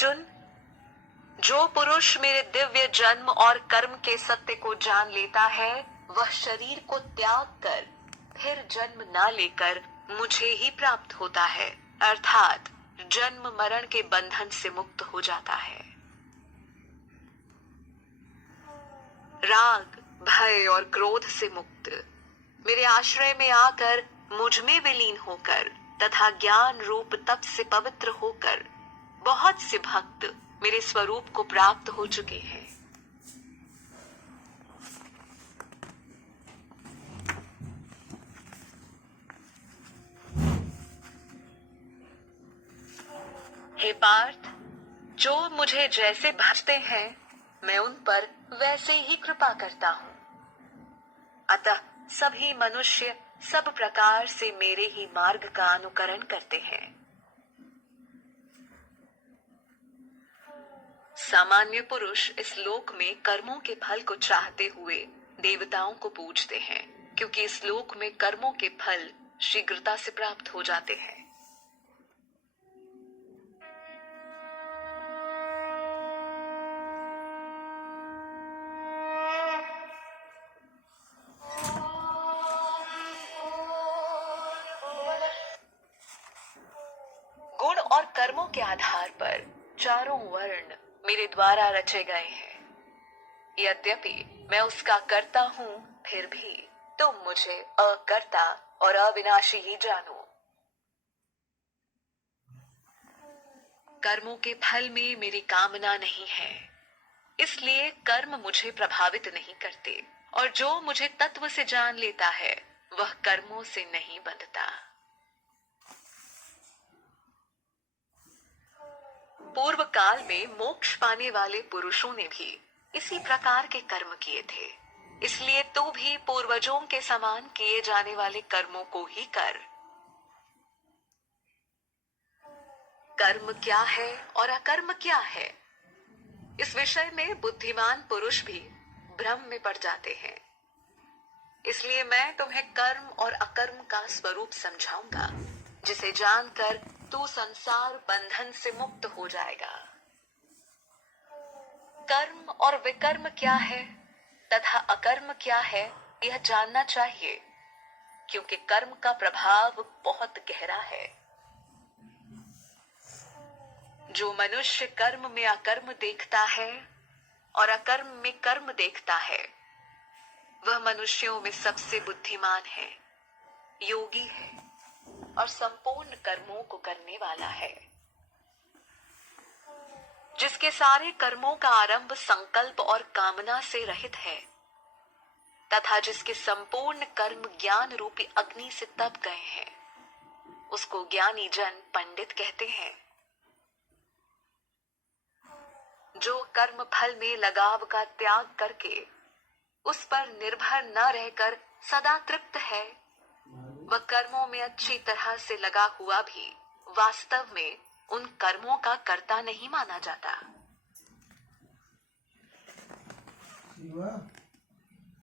अर्जुन, जो पुरुष मेरे दिव्य जन्म और कर्म के सत्य को जान लेता है, वह शरीर को त्याग कर फिर जन्म न लेकर मुझे ही प्राप्त होता है, अर्थात जन्म मरण के बंधन से मुक्त हो जाता है। राग, भय और क्रोध से मुक्त, मेरे आश्रय में आकर मुझ में विलीन होकर तथा ज्ञान रूप तप से पवित्र होकर बहुत से भक्त मेरे स्वरूप को प्राप्त हो चुके हैं। हे पार्थ, जो मुझे जैसे भजते हैं, मैं उन पर वैसे ही कृपा करता हूँ। अतः सभी मनुष्य सब प्रकार से मेरे ही मार्ग का अनुकरण करते हैं। सामान्य पुरुष इस लोक में कर्मों के फल को चाहते हुए देवताओं को पूजते हैं, क्योंकि इस लोक में कर्मों के फल शीघ्रता से प्राप्त हो जाते हैं। गुण और कर्मों के आधार पर चारों वर्ण मेरे द्वारा रचे गए हैं। यद्यपि मैं उसका कर्ता हूँ, फिर भी तुम मुझे अकर्ता और अविनाशी ही जानो। कर्मों के फल में मेरी कामना नहीं है, इसलिए कर्म मुझे प्रभावित नहीं करते, और जो मुझे तत्व से जान लेता है वह कर्मों से नहीं बंधता। पूर्व काल में मोक्ष पाने वाले पुरुषों ने भी इसी प्रकार के कर्म किए थे, इसलिए तू भी पूर्वजों के समान किए जाने वाले कर्मों को ही कर। कर्म क्या है और अकर्म क्या है, इस विषय में बुद्धिमान पुरुष भी भ्रम में पड़ जाते हैं। इसलिए मैं तुम्हें कर्म और अकर्म का स्वरूप समझाऊंगा, जिसे जानकर तू संसार बंधन से मुक्त हो जाएगा। कर्म और विकर्म क्या है तथा अकर्म क्या है, यह जानना चाहिए, क्योंकि कर्म का प्रभाव बहुत गहरा है। जो मनुष्य कर्म में अकर्म देखता है और अकर्म में कर्म देखता है, वह मनुष्यों में सबसे बुद्धिमान है, योगी है और संपूर्ण कर्मों को करने वाला है। जिसके सारे कर्मों का आरंभ संकल्प और कामना से रहित है तथा जिसके संपूर्ण कर्म ज्ञान रूपी अग्नि से तप गए हैं, उसको ज्ञानी जन पंडित कहते हैं। जो कर्म फल में लगाव का त्याग करके उस पर निर्भर न रहकर सदा तृप्त है, वह कर्मों में अच्छी तरह से लगा हुआ भी वास्तव में उन कर्मों का कर्ता नहीं माना जाता।